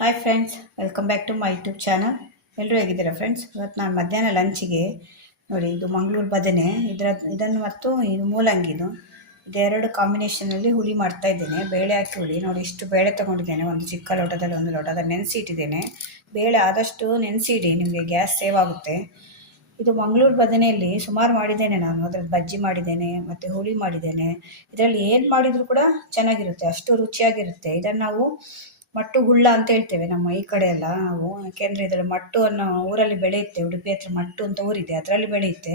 Hi friends, welcome back to my YouTube channel. ಎಲ್ಲರೂ ಹೇಗಿದ್ದೀರಾ friends? ಇವತ್ತು ನಾನು ಮಧ್ಯಾಹ್ನ ಲಂಚಿಗೆ ನೋಡಿ, ಇದು ಮಂಗಳೂರು ಬದನೆ, ಇದನ್ನು ಮತ್ತು ಇದು ಮೂಲಂಗಿ, ಇದೆರಡು ಕಾಂಬಿನೇಷನಲ್ಲಿ ಹುಳಿ ಮಾಡ್ತಾ ಇದ್ದೇನೆ. ಬೇಳೆ ಹಾಕಿ ಹುಳಿ ನೋಡಿ, ಇಷ್ಟು ಬೇಳೆ ತೊಗೊಂಡಿದ್ದೇನೆ. ಒಂದು ಚಿಕ್ಕ ಲೋಟದಲ್ಲಿ ಒಂದು ಲೋಟ ಅದನ್ನು ನೆನೆಸಿ ಇಟ್ಟಿದ್ದೇನೆ. ಬೇಳೆ ಆದಷ್ಟು ನೆನೆಸಿಡಿ, ನಿಮಗೆ ಗ್ಯಾಸ್ ಸೇವ್ ಆಗುತ್ತೆ. ಇದು ಮಂಗಳೂರು ಬದನೆಯಲ್ಲಿ ಸುಮಾರು ಮಾಡಿದ್ದೇನೆ ನಾನು. ಅದರಲ್ಲಿ ಬಜ್ಜಿ ಮಾಡಿದ್ದೇನೆ ಮತ್ತು ಹುಳಿ ಮಾಡಿದ್ದೇನೆ. ಇದರಲ್ಲಿ ಏನು ಮಾಡಿದರೂ ಕೂಡ ಚೆನ್ನಾಗಿರುತ್ತೆ, ಅಷ್ಟು ರುಚಿಯಾಗಿರುತ್ತೆ. ಇದನ್ನು ನಾವು ಮಟ್ಟು ಹುಳ್ಳ ಅಂತ ಹೇಳ್ತೇವೆ ನಮ್ಮ ಈ ಕಡೆ ಎಲ್ಲ ನಾವು. ಯಾಕೆಂದರೆ ಇದರಲ್ಲಿ ಮಟ್ಟು ಅನ್ನೋ ಊರಲ್ಲಿ ಬೆಳೆಯುತ್ತೆ, ಉಡುಪಿ ಹತ್ರ ಮಟ್ಟು ಅಂತ ಊರಿದೆ, ಅದರಲ್ಲಿ ಬೆಳೆಯುತ್ತೆ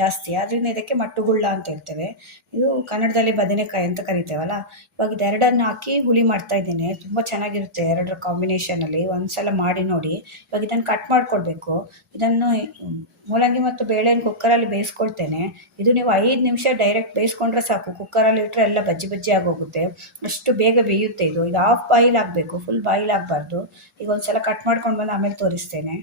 ಜಾಸ್ತಿ. ಆದ್ದರಿಂದ ಇದಕ್ಕೆ ಮಟ್ಟು ಗುಳ್ಳ ಅಂತ ಹೇಳ್ತೇವೆ. ಇದು ಕನ್ನಡದಲ್ಲಿ ಬದನೆಕಾಯಿ ಅಂತ ಕರಿತೇವಲ್ಲ. ಇವಾಗ ಇದೆರಡನ್ನು ಹಾಕಿ ಹುಳಿ ಮಾಡ್ತಾ ಇದ್ದೇನೆ. ತುಂಬ ಚೆನ್ನಾಗಿರುತ್ತೆ ಎರಡರ ಕಾಂಬಿನೇಷನಲ್ಲಿ. ಒಂದ್ಸಲ ಮಾಡಿ ನೋಡಿ. ಇವಾಗ ಇದನ್ನು ಕಟ್ ಮಾಡ್ಕೊಳ್ಬೇಕು. ಇದನ್ನು ಮೂಲಂಗಿ ಮತ್ತು ಬೇಳೆನ ಕುಕ್ಕರಲ್ಲಿ ಬೇಯಿಸ್ಕೊಳ್ತೇನೆ. ಇದು ನೀವು 5 ನಿಮಿಷ ಡೈರೆಕ್ಟ್ ಬೇಯಿಸ್ಕೊಂಡ್ರೆ ಸಾಕು. ಕುಕ್ಕರಲ್ಲಿ ಇಟ್ಟರೆ ಎಲ್ಲ ಬಜ್ಜಿ ಬಜ್ಜಿ ಆಗೋಗುತ್ತೆ, ಅಷ್ಟು ಬೇಗ ಬೇಯುತ್ತೆ. ಇದು ಹಾಫ್ ಬಾಯಿಲ್ ಆಗಬೇಕು, ಫುಲ್ ಬಾಯಿಲ್ ಆಗಬಾರ್ದು. ಈಗ ಒಂದ್ಸಲ ಕಟ್ ಮಾಡ್ಕೊಂಡು ಬಂದು ಆಮೇಲೆ ತೋರಿಸ್ತೇನೆ.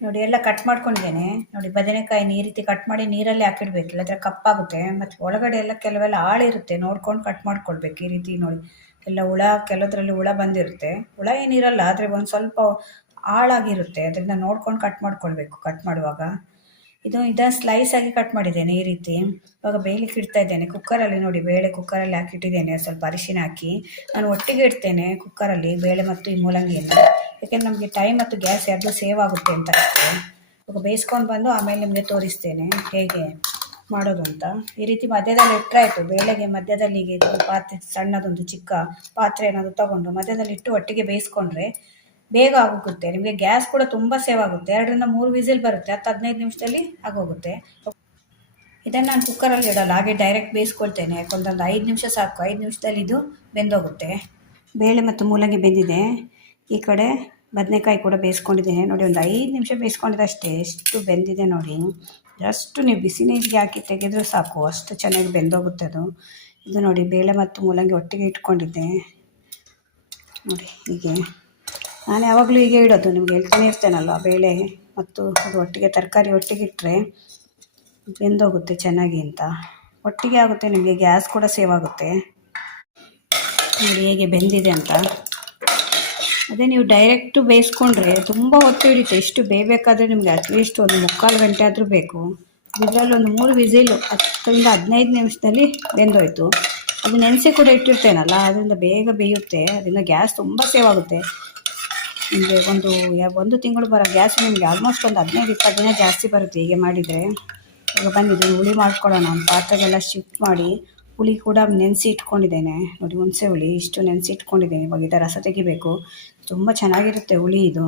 ನೋಡಿ, ಎಲ್ಲ ಕಟ್ ಮಾಡ್ಕೊಂಡಿದ್ದೇನೆ. ನೋಡಿ, ಬದನೆಕಾಯಿನ ಈ ರೀತಿ ಕಟ್ ಮಾಡಿ ನೀರಲ್ಲಿ ಹಾಕಿಡ್ಬೇಕು, ಇಲ್ಲಾಂದರೆ ಕಪ್ಪಾಗುತ್ತೆ. ಮತ್ತು ಒಳಗಡೆ ಎಲ್ಲ ಕೆಲವೆಲ್ಲ ಆಳಿರುತ್ತೆ, ನೋಡ್ಕೊಂಡು ಕಟ್ ಮಾಡ್ಕೊಳ್ಬೇಕು. ಈ ರೀತಿ ನೋಡಿ, ಎಲ್ಲ ಹುಳ, ಕೆಲವದ್ರಲ್ಲಿ ಹುಳ ಬಂದಿರುತ್ತೆ. ಹುಳ ಏನಿರಲ್ಲ, ಆದರೆ ಒಂದು ಸ್ವಲ್ಪ ಆಳಾಗಿರುತ್ತೆ. ಅದರಿಂದ ನೋಡ್ಕೊಂಡು ಕಟ್ ಮಾಡ್ಕೊಳ್ಬೇಕು ಕಟ್ ಮಾಡುವಾಗ. ಇದನ್ನು ಸ್ಲೈಸ್ ಆಗಿ ಕಟ್ ಮಾಡಿದ್ದೇನೆ ಈ ರೀತಿ. ಇವಾಗ ಬೇಯಲಿಕ್ಕೆ ಇಡ್ತಾ ಇದ್ದೇನೆ ಕುಕ್ಕರಲ್ಲಿ. ನೋಡಿ, ಬೇಳೆ ಕುಕ್ಕರಲ್ಲಿ ಹಾಕಿಟ್ಟಿದ್ದೇನೆ. ಸ್ವಲ್ಪ ಅರಿಶಿನ ಹಾಕಿ ನಾನು ಒಟ್ಟಿಗೆ ಇಡ್ತೇನೆ ಕುಕ್ಕರಲ್ಲಿ, ಬೇಳೆ ಮತ್ತು ಈ ಮೂಲಂಗಿಯನ್ನು. ಯಾಕೆಂದರೆ ನಮಗೆ ಟೈಮ್ ಮತ್ತು ಗ್ಯಾಸ್ ಎರಡೂ ಸೇವ್ ಆಗುತ್ತೆ ಅಂತ ಅಷ್ಟೇ. ಇವಾಗ ಬೇಯಿಸ್ಕೊಂಡು ಬಂದು ಆಮೇಲೆ ನಿಮಗೆ ತೋರಿಸ್ತೇನೆ ಹೇಗೆ ಮಾಡೋದು ಅಂತ. ಈ ರೀತಿ ಮಧ್ಯದಲ್ಲಿ ಇಟ್ಟರೆ ಆಯಿತು. ಬೇಳೆಗೆ ಮಧ್ಯದಲ್ಲಿ ಹೀಗೆ ಪಾತ್ರೆ, ಸಣ್ಣದೊಂದು ಚಿಕ್ಕ ಪಾತ್ರೆ ಏನಾದರೂ ತಗೊಂಡು ಮಧ್ಯದಲ್ಲಿ ಇಟ್ಟು ಒಟ್ಟಿಗೆ ಬೇಯಿಸ್ಕೊಂಡ್ರೆ ಬೇಗ ಆಗೋಗುತ್ತೆ. ನಿಮಗೆ ಗ್ಯಾಸ್ ಕೂಡ ತುಂಬ ಸೇವ್ ಆಗುತ್ತೆ. 2-3 ವಿಸಿಲ್ ಬರುತ್ತೆ, 10-15 ನಿಮಿಷದಲ್ಲಿ ಆಗೋಗುತ್ತೆ. ಇದನ್ನು ನಾನು ಕುಕ್ಕರಲ್ಲಿ ಇಡಲ್ಲ, ಹಾಗೆ ಡೈರೆಕ್ಟ್ ಬೇಯಿಸ್ಕೊಳ್ತೇನೆ. ಯಾಕಂದ್ರೆ ಒಂದು 5 ನಿಮಿಷ ಸಾಕು, 5 ನಿಮಿಷದಲ್ಲಿ ಇದು ಬೆಂದೋಗುತ್ತೆ. ಬೇಳೆ ಮತ್ತು ಮೂಲಂಗಿ ಬೆಂದಿದೆ. ಈ ಕಡೆ ಬದನೆಕಾಯಿ ಕೂಡ ಬೇಯಿಸ್ಕೊಂಡಿದ್ದೇನೆ. ನೋಡಿ, ಒಂದು 5 ನಿಮಿಷ ಬೇಯಿಸ್ಕೊಂಡಿದ್ದೆ ಅಷ್ಟೇ. ಎಷ್ಟು ಬೆಂದಿದೆ ನೋಡಿ. ಜಸ್ಟ್ ನೀವು ಬಿಸಿ ನೀರಿಗೆ ಹಾಕಿ ತೆಗೆದರೂ ಸಾಕು, ಅಷ್ಟು ಚೆನ್ನಾಗಿ ಬೆಂದೋಗುತ್ತೆ ಅದು. ಇದು ನೋಡಿ, ಬೇಳೆ ಮತ್ತು ಮೂಲಂಗಿ ಒಟ್ಟಿಗೆ ಇಟ್ಕೊಂಡಿದ್ದೆ ನೋಡಿ. ಹೀಗೆ ನಾನು ಯಾವಾಗಲೂ ಹೀಗೆ ಇಡೋದು, ನಿಮ್ಗೆ ಹೇಳ್ತಾನೆ ಇರ್ತೇನಲ್ಲ. ಬೇಳೆ ಮತ್ತು ಅದು ಒಟ್ಟಿಗೆ, ತರಕಾರಿ ಒಟ್ಟಿಗೆ ಇಟ್ಟರೆ ಬೆಂದೋಗುತ್ತೆ ಚೆನ್ನಾಗಿ ಅಂತ. ಒಟ್ಟಿಗೆ ಆಗುತ್ತೆ, ನಿಮಗೆ ಗ್ಯಾಸ್ ಕೂಡ ಸೇವ್ ಆಗುತ್ತೆ. ನೋಡಿ ಹೇಗೆ ಬೆಂದಿದೆ ಅಂತ. ಅದೇ ನೀವು ಡೈರೆಕ್ಟು ಬೇಯಿಸ್ಕೊಂಡ್ರೆ ತುಂಬ ಹೊತ್ತು ಹಿಡಿತೆ. ಇಷ್ಟು ಬೇಯಬೇಕಾದ್ರೆ ನಿಮಗೆ ಅಟ್ಲೀಸ್ಟ್ ಒಂದು 3/4 ಗಂಟೆ ಆದರೂ ಬೇಕು. ಇದರಲ್ಲಿ ಒಂದು 3 ವಿಸಿಲು 10-15 ನಿಮಿಷದಲ್ಲಿ ಬೆಂದೋಯ್ತು. ಅದು ನೆನೆಸಿ ಕೂಡ ಇಟ್ಟಿರ್ತೇನಲ್ಲ, ಅದರಿಂದ ಬೇಗ ಬೇಯುತ್ತೆ. ಅದರಿಂದ ಗ್ಯಾಸ್ ತುಂಬ ಸೇವ್ ಆಗುತ್ತೆ. ನಿಮಗೆ ಒಂದು ತಿಂಗಳು ಬರೋ ಗ್ಯಾಸ್ ನಿಮಗೆ ಆಲ್ಮೋಸ್ಟ್ ಒಂದು 15-20 ದಿನ ಜಾಸ್ತಿ ಬರುತ್ತೆ ಹೀಗೆ ಮಾಡಿದರೆ. ಈಗ ಬಂದಿದ್ದು ಹುಳಿ ಮಾಡ್ಕೊಳ್ಳೋಣ ಅಂತ ಪಾತ್ರೆಗೆಲ್ಲ ಶಿಫ್ಟ್ ಮಾಡಿ ಹುಳಿ ಕೂಡ ನೆನೆಸಿ ಇಟ್ಕೊಂಡಿದ್ದೇನೆ. ನೋಡಿ, ಹುಣಸೆ ಹುಳಿ ಇಷ್ಟು ನೆನೆಸಿ ಇಟ್ಕೊಂಡಿದ್ದೇನೆ. ಇವಾಗ ಇದರ ರಸ ತೆಗಿಬೇಕು. ತುಂಬ ಚೆನ್ನಾಗಿರುತ್ತೆ ಹುಳಿ ಇದು.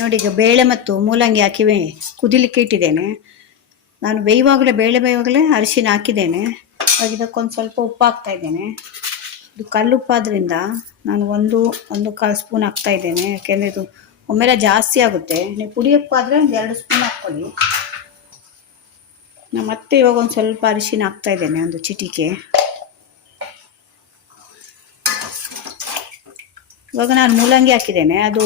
ನೋಡಿ, ಈಗ ಬೇಳೆ ಮತ್ತು ಮೂಲಂಗಿ ಹಾಕಿ ಕುದಿಲಿಕ್ಕೆ ಇಟ್ಟಿದ್ದೇನೆ. ನಾನು ಬೇಳೆ ಬೇಯುವಾಗಲೇ ಅರಿಶಿನ ಹಾಕಿದ್ದೇನೆ. ಇವಾಗ ಇದಕ್ಕೊಂದು ಸ್ವಲ್ಪ ಉಪ್ಪು ಹಾಕ್ತಾ ಇದ್ದೇನೆ. ಇದು ಕಲ್ಲುಪ್ಪಾದ್ರಿಂದ ನಾನು ಒಂದು ಕಾಲು ಸ್ಪೂನ್ ಹಾಕ್ತಾ ಇದ್ದೇನೆ. ಯಾಕೆಂದರೆ ಇದು ಒಮ್ಮೆಲೆ ಜಾಸ್ತಿ ಆಗುತ್ತೆ. ನೀವು ಪುಡಿ ಉಪ್ಪಾದರೆ ಒಂದು 2 ಸ್ಪೂನ್ ಹಾಕ್ಕೊಳ್ಳಿ. ನಾನು ಮತ್ತೆ ಇವಾಗ ಒಂದು ಸ್ವಲ್ಪ ಅರಿಶಿನ ಹಾಕ್ತಾ ಇದ್ದೇನೆ, ಒಂದು ಚಿಟಿಕೆ. ಇವಾಗ ನಾನು ಮೂಲಂಗಿ ಹಾಕಿದ್ದೇನೆ. ಅದು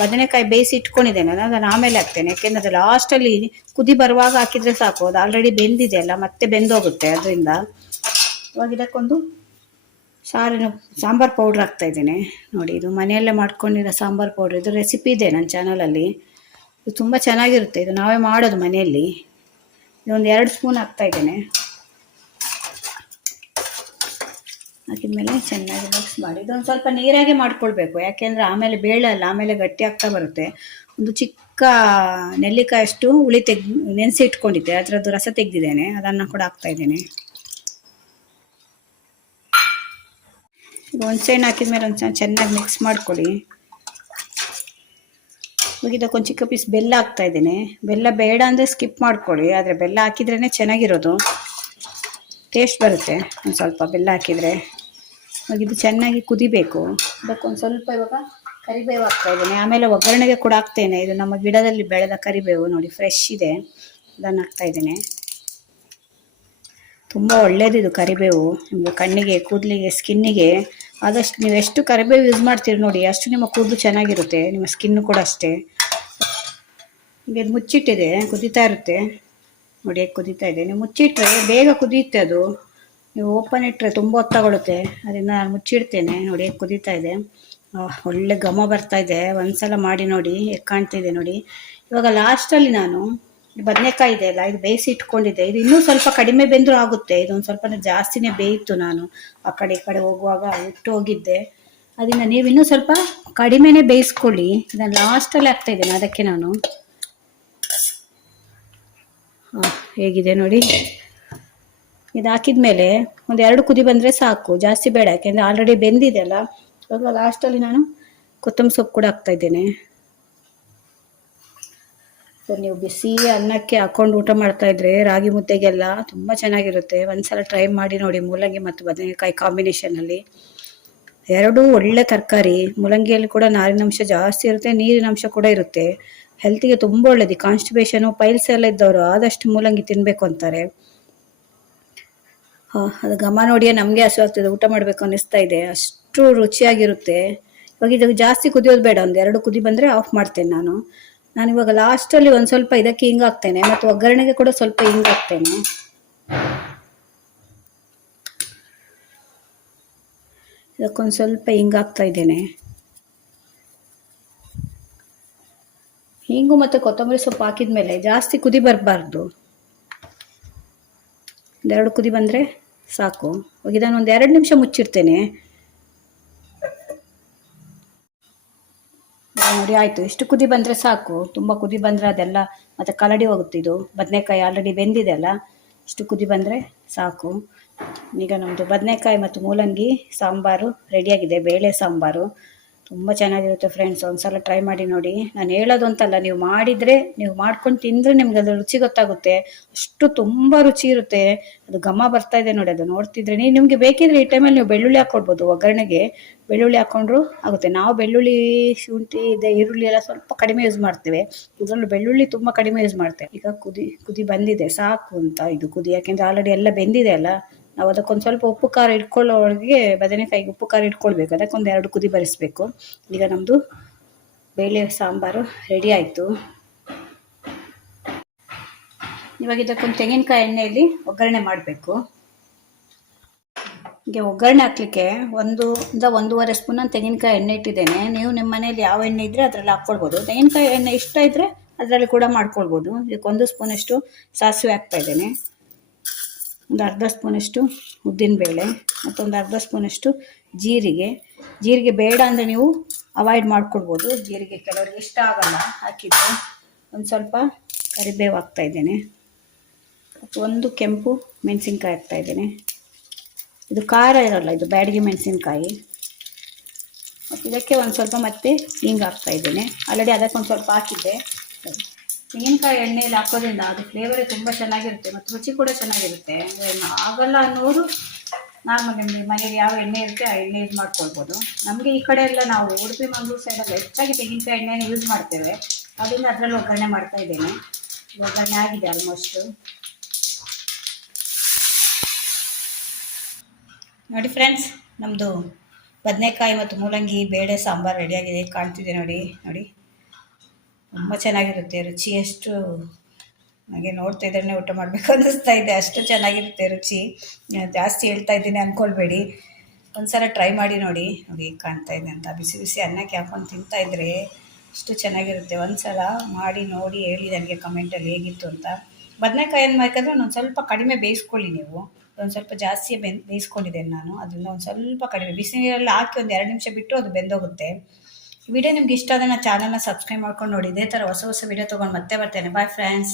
ಬದನೆಕಾಯಿ ಬೇಯಿಸಿ ಇಟ್ಕೊಂಡಿದ್ದೇನೆ, ಅದನ್ನು ಆಮೇಲೆ ಹಾಕ್ತೇನೆ. ಯಾಕೆಂದರೆ ಅದು ಲಾಸ್ಟಲ್ಲಿ ಕುದಿ ಬರುವಾಗ ಹಾಕಿದರೆ ಸಾಕು. ಅದು ಆಲ್ರೆಡಿ ಬೆಂದಿದೆ ಅಲ್ಲ, ಮತ್ತೆ ಬೆಂದೋಗುತ್ತೆ. ಅದರಿಂದ ಇವಾಗ ಇದಕ್ಕೊಂದು ಸಾಂಬಾರು ಪೌಡ್ರ್ ಹಾಕ್ತಾ ಇದ್ದೇನೆ. ನೋಡಿ, ಇದು ಮನೆಯಲ್ಲೇ ಮಾಡ್ಕೊಂಡಿರೋ ಸಾಂಬಾರು ಪೌಡ್ರ್. ಇದು ರೆಸಿಪಿ ಇದೆ ನನ್ನ ಚಾನಲಲ್ಲಿ. ಇದು ತುಂಬ ಚೆನ್ನಾಗಿರುತ್ತೆ. ಇದು ನಾವೇ ಮಾಡೋದು ಮನೆಯಲ್ಲಿ. ಇದೊಂದು 2 ಸ್ಪೂನ್ ಹಾಕ್ತಾ ಇದ್ದೇನೆ. ಹಾಕಿದ್ಮೇಲೆ ಚೆನ್ನಾಗಿ ಮಿಕ್ಸ್ ಮಾಡಿ ಇದೊಂದು ಸ್ವಲ್ಪ ನೀರಾಗೆ ಮಾಡ್ಕೊಳ್ಬೇಕು. ಯಾಕೆಂದರೆ ಆಮೇಲೆ ಬೇಳೆ ಅಲ್ಲ, ಆಮೇಲೆ ಗಟ್ಟಿ ಆಗ್ತಾ ಬರುತ್ತೆ. ಒಂದು ಚಿಕ್ಕ ನೆಲ್ಲಿಕಾಯಿ ಅಷ್ಟು ಹುಳಿ ನೆನೆಸಿ ಇಟ್ಕೊಂಡಿದ್ದೆ, ಅದರದ್ದು ರಸ ತೆಗೆದಿದ್ದೇನೆ. ಅದನ್ನು ಕೂಡ ಹಾಕ್ತಾ ಇದ್ದೇನೆ. ಹುಣಸೆಹಣ್ಣು ಹಾಕಿದ್ಮೇಲೆ ಒಂದು ಚೆನ್ನಾಗಿ ಮಿಕ್ಸ್ ಮಾಡ್ಕೊಳ್ಳಿ. ಇವಾಗ ಇದಕ್ಕೊಂದು ಚಿಕ್ಕ ಪೀಸ್ ಬೆಲ್ಲ ಹಾಕ್ತಾ ಇದ್ದೇನೆ. ಬೆಲ್ಲ ಬೇಡ ಅಂದರೆ ಸ್ಕಿಪ್ ಮಾಡ್ಕೊಳ್ಳಿ, ಆದರೆ ಬೆಲ್ಲ ಹಾಕಿದ್ರೇ ಚೆನ್ನಾಗಿರೋದು, ಟೇಸ್ಟ್ ಬರುತ್ತೆ ಒಂದು ಸ್ವಲ್ಪ ಬೆಲ್ಲ ಹಾಕಿದರೆ. ಇವಾಗ ಇದು ಚೆನ್ನಾಗಿ ಕುದಿಬೇಕು. ಇದಕ್ಕೊಂದು ಸ್ವಲ್ಪ ಇವಾಗ ಕರಿಬೇವು ಹಾಕ್ತಾ ಇದ್ದೇನೆ. ಆಮೇಲೆ ಒಗ್ಗರಣೆಗೆ ಕೂಡ ಹಾಕ್ತೇನೆ. ಇದು ನಮ್ಮ ಗಿಡದಲ್ಲಿ ಬೆಳೆದ ಕರಿಬೇವು ನೋಡಿ, ಫ್ರೆಶ್ ಇದೆ. ಅದನ್ನು ಹಾಕ್ತಾ ಇದ್ದೇನೆ. ತುಂಬ ಒಳ್ಳೆಯದು ಇದು ಕರಿಬೇವು, ನಿಮಗೆ ಕಣ್ಣಿಗೆ, ಕೂದಲಿಗೆ, ಸ್ಕಿನ್ನಿಗೆ. ಆದಷ್ಟು ನೀವು ಎಷ್ಟು ಕರಿಬೇವು ಯೂಸ್ ಮಾಡ್ತೀರಿ ನೋಡಿ, ಅಷ್ಟು ನಿಮ್ಮ ಕೂದಲು ಚೆನ್ನಾಗಿರುತ್ತೆ, ನಿಮ್ಮ ಸ್ಕಿನ್ನು ಕೂಡ ಅಷ್ಟೇ. ಈಗ ಮುಚ್ಚಿಟ್ಟಿದೆ, ಕುದೀತಾ ಇರುತ್ತೆ ನೋಡಿ. ಹೇಗೆ ಕುದೀತಾ ಇದೆ. ನೀವು ಮುಚ್ಚಿಟ್ರೆ ಬೇಗ ಕುದಿಯುತ್ತೆ ಅದು. ನೀವು ಓಪನ್ ಇಟ್ಟರೆ ತುಂಬ ಹೊತ್ತು ತಗೊಳುತ್ತೆ. ಅದನ್ನು ಮುಚ್ಚಿಡ್ತೇನೆ. ನೋಡಿ ಕುದೀತಾ ಇದೆ. ಒಳ್ಳೆ ಘಮ ಬರ್ತಾ ಇದೆ. ಒಂದ್ಸಲ ಮಾಡಿ ನೋಡಿ ಹೇಗೆ ಕಾಣ್ತಿದೆ ನೋಡಿ. ಇವಾಗ ಲಾಸ್ಟಲ್ಲಿ ನಾನು ಬದನೆಕಾಯಿ ಇದೆ ಅಲ್ಲ, ಇದು ಬೇಯಿಸಿ ಇಟ್ಕೊಂಡಿದ್ದೆ. ಇದು ಇನ್ನೂ ಸ್ವಲ್ಪ ಕಡಿಮೆ ಬೆಂದರೂ ಆಗುತ್ತೆ. ಇದೊಂದು ಸ್ವಲ್ಪ ಜಾಸ್ತಿನೇ ಬೇಯಿತ್ತು. ನಾನು ಆ ಕಡೆ ಈ ಕಡೆ ಹೋಗುವಾಗ ಇಟ್ಟು ಹೋಗಿದ್ದೆ. ಅದನ್ನು ನೀವು ಇನ್ನೂ ಸ್ವಲ್ಪ ಕಡಿಮೆನೇ ಬೇಯಿಸ್ಕೊಳ್ಳಿ. ಇದನ್ನು ಲಾಸ್ಟಲ್ಲಿ ಹಾಕ್ತಾ ಇದ್ದೇನೆ. ಅದಕ್ಕೆ ನಾನು ಹೇಗಿದೆ ನೋಡಿ. ಇದು ಹಾಕಿದ್ಮೇಲೆ ಒಂದು 2 ಕುದಿ ಬಂದರೆ ಸಾಕು, ಜಾಸ್ತಿ ಬೇಡ. ಯಾಕೆಂದರೆ ಆಲ್ರೆಡಿ ಬೆಂದಿದೆ ಅಲ್ಲ. ಇವಾಗ ಲಾಸ್ಟಲ್ಲಿ ನಾನು ಕೊತ್ತಂಬರಿ ಸೊಪ್ಪು ಕೂಡ ಹಾಕ್ತಾ ಇದ್ದೇನೆ. ನೀವು ಬಿಸಿ ಅನ್ನಕ್ಕೆ ಹಾಕೊಂಡು ಊಟ ಮಾಡ್ತಾ ಇದ್ರೆ ರಾಗಿ ಮುದ್ದೆಗೆಲ್ಲ ತುಂಬ ಚೆನ್ನಾಗಿರುತ್ತೆ. ಒಂದ್ಸಲ ಟ್ರೈ ಮಾಡಿ ನೋಡಿ. ಮೂಲಂಗಿ ಮತ್ತು ಬದನೆಕಾಯಿ ಕಾಂಬಿನೇಷನಲ್ಲಿ ಎರಡೂ ಒಳ್ಳೆ ತರಕಾರಿ. ಮೂಲಂಗಿಯಲ್ಲಿ ಕೂಡ ನಾರಿನಾಂಶ ಜಾಸ್ತಿ ಇರುತ್ತೆ, ನೀರಿನಾಂಶ ಕೂಡ ಇರುತ್ತೆ. ಹೆಲ್ತಿಗೆ ತುಂಬ ಒಳ್ಳೇದು. ಕಾನ್ಸ್ಟಿಪೇಷನು, ಪೈಲ್ಸ್ ಎಲ್ಲ ಇದ್ದವರು ಆದಷ್ಟು ಮೂಲಂಗಿ ತಿನ್ನಬೇಕು ಅಂತಾರೆ. ಅದು ಘಮ ನೋಡಿಯೇ ನಮಗೆ ಹಸು ಆಗ್ತದೆ, ಊಟ ಮಾಡಬೇಕು ಅನ್ನಿಸ್ತಾ ಇದೆ. ಅಷ್ಟು ರುಚಿಯಾಗಿರುತ್ತೆ. ಇವಾಗ ಇದು ಜಾಸ್ತಿ ಕುದಿಯೋದು ಬೇಡ, ಒಂದು 2 ಕುದಿ ಬಂದರೆ ಆಫ್ ಮಾಡ್ತೇನೆ ನಾನಿವಾಗ ಲಾಸ್ಟಲ್ಲಿ ಒಂದು ಸ್ವಲ್ಪ ಇದಕ್ಕೆ ಹಿಂಗೆ ಹಾಕ್ತೇನೆ ಮತ್ತು ಒಗ್ಗರಣೆಗೆ ಕೂಡ ಸ್ವಲ್ಪ ಹಿಂಗೆ ಹಾಕ್ತೇನೆ. ಇದಕ್ಕೊಂದು ಸ್ವಲ್ಪ ಹಿಂಗೆ ಹಾಕ್ತಾ ಇದ್ದೇನೆ. ಹಿಂಗು ಮತ್ತು ಕೊತ್ತಂಬರಿ ಸೊಪ್ಪು ಹಾಕಿದ್ಮೇಲೆ ಜಾಸ್ತಿ ಕುದಿ ಬರಬಾರ್ದು. 2 ಕುದಿ ಬಂದರೆ ಸಾಕು. ಇದನ್ನು ಒಂದು 2 ನಿಮಿಷ ಮುಚ್ಚಿಡ್ತೇನೆ. ನೋಡಿ ಆಯಿತು. ಇಷ್ಟು ಕುದಿ ಬಂದರೆ ಸಾಕು. ತುಂಬ ಕುದಿ ಬಂದರೆ ಅದೆಲ್ಲ ಮತ್ತು ಕಲಡಿ ಹೋಗುತ್ತೆ. ಇದು ಬದನೆಕಾಯಿ ಆಲ್ರೆಡಿ ಬೆಂದಿದೆ ಅಲ್ಲ, ಇಷ್ಟು ಕುದಿ ಬಂದರೆ ಸಾಕು. ಈಗ ನಮ್ಮದು ಬದನೆಕಾಯಿ ಮತ್ತು ಮೂಲಂಗಿ ಸಾಂಬಾರು ರೆಡಿಯಾಗಿದೆ. ಬೇಳೆ ಸಾಂಬಾರು ತುಂಬ ಚೆನ್ನಾಗಿರುತ್ತೆ ಫ್ರೆಂಡ್ಸ್. ಒಂದ್ಸಲ ಟ್ರೈ ಮಾಡಿ ನೋಡಿ. ನಾನು ಹೇಳೋದು ಅಂತಲ್ಲ, ನೀವು ಮಾಡಿದರೆ, ನೀವು ಮಾಡ್ಕೊಂಡು ತಿಂದರೆ ನಿಮ್ಗೆ ಅದು ರುಚಿ ಗೊತ್ತಾಗುತ್ತೆ. ಅಷ್ಟು ತುಂಬ ರುಚಿ ಇರುತ್ತೆ. ಅದು ಘಮ ಬರ್ತಾ ಇದೆ ನೋಡಿ. ಅದು ನೋಡ್ತಿದ್ರೆ ನಿಮಗೆ ಬೇಕಿದ್ರೆ ಈ ಟೈಮಲ್ಲಿ ನೀವು ಬೆಳ್ಳುಳ್ಳಿ ಹಾಕ್ಕೊಡ್ಬೋದು. ಒಗ್ಗರಣೆಗೆ ಬೆಳ್ಳುಳ್ಳಿ ಹಾಕ್ಕೊಂಡ್ರು ಆಗುತ್ತೆ. ನಾವು ಬೆಳ್ಳುಳ್ಳಿ, ಶುಂಠಿ ಇದೆ, ಈರುಳ್ಳಿ ಎಲ್ಲ ಸ್ವಲ್ಪ ಕಡಿಮೆ ಯೂಸ್ ಮಾಡ್ತೇವೆ. ಇದರಲ್ಲೂ ಬೆಳ್ಳುಳ್ಳಿ ತುಂಬ ಕಡಿಮೆ ಯೂಸ್ ಮಾಡ್ತೇವೆ. ಈಗ ಕುದಿ ಬಂದಿದೆ ಸಾಕು ಅಂತ ಇದು ಕುದಿ. ಯಾಕೆಂದರೆ ಆಲ್ರೆಡಿ ಎಲ್ಲ ಬೆಂದಿದೆ ಅಲ್ಲ. ನಾವು ಅದಕ್ಕೊಂದು ಸ್ವಲ್ಪ ಉಪ್ಪು ಖಾರ ಇಟ್ಕೊಳ್ಳೋರಿಗೆ ಬದನೆಕಾಯಿಗೆ ಉಪ್ಪು ಖಾರ ಇಟ್ಕೊಳ್ಬೇಕು. ಅದಕ್ಕೊಂದು 2 ಕುದಿ ಬರಿಸಬೇಕು. ಈಗ ನಮ್ಮದು ಬೇಳೆ ಸಾಂಬಾರು ರೆಡಿ ಆಯಿತು. ಇವಾಗ ಇದಕ್ಕೊಂದು ತೆಂಗಿನಕಾಯಿ ಎಣ್ಣೆಯಲ್ಲಿ ಒಗ್ಗರಣೆ ಮಾಡಬೇಕು. ಹೀಗೆ ಒಗ್ಗರಣೆ ಹಾಕ್ಲಿಕ್ಕೆ 1 ಇಂದ 1.5 ಸ್ಪೂನ್ ತೆಂಗಿನಕಾಯಿ ಎಣ್ಣೆ ಇಟ್ಟಿದ್ದೇನೆ. ನೀವು ನಿಮ್ಮ ಮನೇಲಿ ಯಾವ ಎಣ್ಣೆ ಇದ್ದರೆ ಅದರಲ್ಲಿ ಹಾಕ್ಕೊಳ್ಬೋದು. ತೆಂಗಿನಕಾಯಿ ಎಣ್ಣೆ ಇಷ್ಟ ಇದ್ದರೆ ಅದರಲ್ಲಿ ಕೂಡ ಮಾಡ್ಕೊಳ್ಬೋದು. ಇದಕ್ಕೆ 1 ಸ್ಪೂನಷ್ಟು ಸಾಸಿವೆ ಹಾಕ್ತಾ ಇದ್ದೇನೆ. ಒಂದು ಅರ್ಧ ಸ್ಪೂನಷ್ಟು ಉದ್ದಿನಬೇಳೆ ಮತ್ತು ಒಂದು ಅರ್ಧ ಸ್ಪೂನಷ್ಟು ಜೀರಿಗೆ ಬೇಡ ಅಂದರೆ ನೀವು ಅವಾಯ್ಡ್ ಮಾಡ್ಕೊಳ್ಬೋದು. ಜೀರಿಗೆ ಕೆಲವರಿಗೆ ಇಷ್ಟ ಆಗಲ್ಲ ಹಾಕಿದ್ದು. ಒಂದು ಸ್ವಲ್ಪ ಕರಿಬೇವು ಹಾಕ್ತಾ ಇದ್ದೇನೆ ಮತ್ತು 1 ಕೆಂಪು ಮೆಣಸಿನ್ಕಾಯಿ ಹಾಕ್ತಾ ಇದ್ದೇನೆ. ಇದು ಖಾರ ಇರೋಲ್ಲ, ಇದು ಬ್ಯಾಡಗಿ ಮೆಣಸಿನ್ಕಾಯಿ. ಮತ್ತು ಇದಕ್ಕೆ ಒಂದು ಸ್ವಲ್ಪ ಮತ್ತೆ ಹಿಂಗೆ ಹಾಕ್ತಾ ಇದ್ದೇನೆ. ಆಲ್ರೆಡಿ ಅದಕ್ಕೊಂದು ಸ್ವಲ್ಪ ಹಾಕಿದ್ದೆ. ತೆಂಗಿನಕಾಯಿ ಎಣ್ಣೆಯಲ್ಲಿ ಹಾಕೋದ್ರಿಂದ ಅದು ಫ್ಲೇವರೇ ತುಂಬ ಚೆನ್ನಾಗಿರುತ್ತೆ ಮತ್ತು ರುಚಿ ಕೂಡ ಚೆನ್ನಾಗಿರುತ್ತೆ. ಆಗಲ್ಲ ಅನ್ನೋರು ನಾರ್ಮಲ್ ನಿಮಗೆ ಮನೇಲಿ ಯಾವ ಎಣ್ಣೆ ಇರುತ್ತೆ ಆ ಎಣ್ಣೆ ಯೂಸ್ ಮಾಡ್ಕೊಳ್ಬೋದು. ನಮಗೆ ಈ ಕಡೆ ಎಲ್ಲ ನಾವು ಉಡುಪಿ ಮಂಗಳೂರು ಸೈಡಲ್ಲಿ ಹೆಚ್ಚಾಗಿ ತೆಂಗಿನಕಾಯಿ ಎಣ್ಣೆನ ಯೂಸ್ ಮಾಡ್ತೇವೆ. ಅದರಿಂದ ಅದರಲ್ಲಿ ಒಗ್ಗರಣೆ ಮಾಡ್ತಾ ಇದ್ದೇನೆ. ಒಗ್ಗರಣೆ ಆಗಿದೆ ಆಲ್ಮೋಸ್ಟ್. ನೋಡಿ ಫ್ರೆಂಡ್ಸ್, ನಮ್ಮದು ಬದನೆಕಾಯಿ ಮತ್ತು ಮೂಲಂಗಿ ಬೇಳೆ ಸಾಂಬಾರು ರೆಡಿಯಾಗಿದೆ. ಕಾಣ್ತಿದೆ ನೋಡಿ. ತುಂಬ ಚೆನ್ನಾಗಿರುತ್ತೆ. ರುಚಿ ಎಷ್ಟು ಹಾಗೆ ನೋಡ್ತಾ ಇದ್ರೆ ಊಟ ಮಾಡಬೇಕು ಅನ್ನಿಸ್ತಾ ಇದೆ. ಅಷ್ಟು ಚೆನ್ನಾಗಿರುತ್ತೆ ರುಚಿ. ಜಾಸ್ತಿ ಹೇಳ್ತಾ ಇದ್ದೀನಿ ಅಂದ್ಕೊಳ್ಬೇಡಿ. ಒಂದ್ಸಲ ಟ್ರೈ ಮಾಡಿ ನೋಡಿ. ಕಾಣ್ತಾ ಇದೆ ಅಂತ ಬಿಸಿ ಬಿಸಿ ಅನ್ನಕ್ಕೆ ಹಾಕೊಂಡು ತಿಂತಾ ಇದ್ರೆ ಅಷ್ಟು ಚೆನ್ನಾಗಿರುತ್ತೆ. ಒಂದ್ಸಲ ಮಾಡಿ ನೋಡಿ ಹೇಳಿ ನನಗೆ ಕಮೆಂಟಲ್ಲಿ ಹೇಗಿತ್ತು ಅಂತ. ಬದನೆಕಾಯಿ ಏನು ಬೇಕಂದ್ರೆ ಒಂದು ಸ್ವಲ್ಪ ಕಡಿಮೆ ಬೇಯಿಸ್ಕೊಳ್ಳಿ ನೀವು. ಒಂದು ಸ್ವಲ್ಪ ಜಾಸ್ತಿ ಬೇಯಿಸ್ಕೊಂಡಿದ್ದೇನೆ ನಾನು. ಅದನ್ನು ಒಂದು ಸ್ವಲ್ಪ ಕಡಿಮೆ ಬಿಸಿ ನೀರಲ್ಲಿ ಹಾಕಿ ಒಂದು 2 ನಿಮಿಷ ಬಿಟ್ಟು ಅದು ಬೆಂದೋಗುತ್ತೆ. ವಿಡಿಯೋ ನಿಮ್ಗೆ ಇಷ್ಟ ಆದರೆ ನನ್ನ ಚಾನಲ್ನ ಸಬ್ಸ್ಕ್ರೈಬ್ ಮಾಡ್ಕೊಂಡು ನೋಡಿ. ಇದೇ ಥರ ಹೊಸ ವಿಡಿಯೋ ತೊಗೊಂಡು ಮತ್ತೆ ಬರ್ತೇನೆ. Bye friends.